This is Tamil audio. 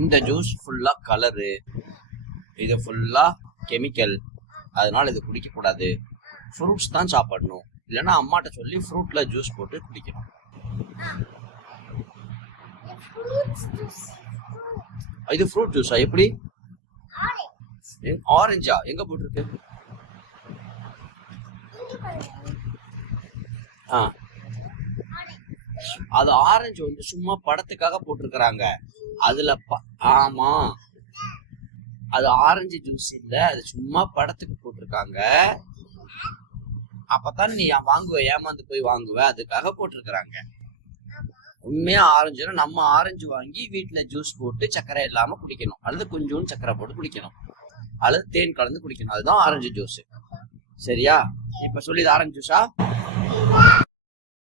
இந்த ஜூஸ் ஃபுல்லா கலரு, இது ஃபுல்லா கெமிக்கல், அதனால இது குடிக்க கூடாது. ஃப்ரூட்ஸ் தான் சாப்பிடணும், இல்லைன்னா அம்மாட்ட சொல்லி ஃப்ரூட்ல ஜூஸ் போட்டு குடிக்கணும். இது ஃப்ரூட் ஜூஸா? எப்படி? ஆரஞ்சா? எங்க போட்டிருக்கு? அது ஆரஞ்சு வந்து சும்மா படத்துக்காக போட்டிருக்கிறாங்க. அதுல ஆமா, அது ஆரஞ்சு ஜூஸ் இல்ல, அது சும்மா படத்துக்கு போட்டிருக்காங்க. அப்பதான் நீ வாங்குவ, ஏமாந்து போய் வாங்குவ, அதுக்காக போட்டிருக்கிறாங்க. உண்மையா ஆரஞ்சுனா நம்ம ஆரஞ்சு வாங்கி வீட்டுல ஜூஸ் போட்டு சர்க்கரை இல்லாம குடிக்கணும், அல்லது கொஞ்சோண்டு சர்க்கரை போட்டு குடிக்கணும், அல்லது தேன் கலந்து குடிக்கணும். அதுதான் ஆரஞ்சு ஜூஸ். சரியா? இப்ப சொல்லி இது ஆரஞ்சு ஜூஸா?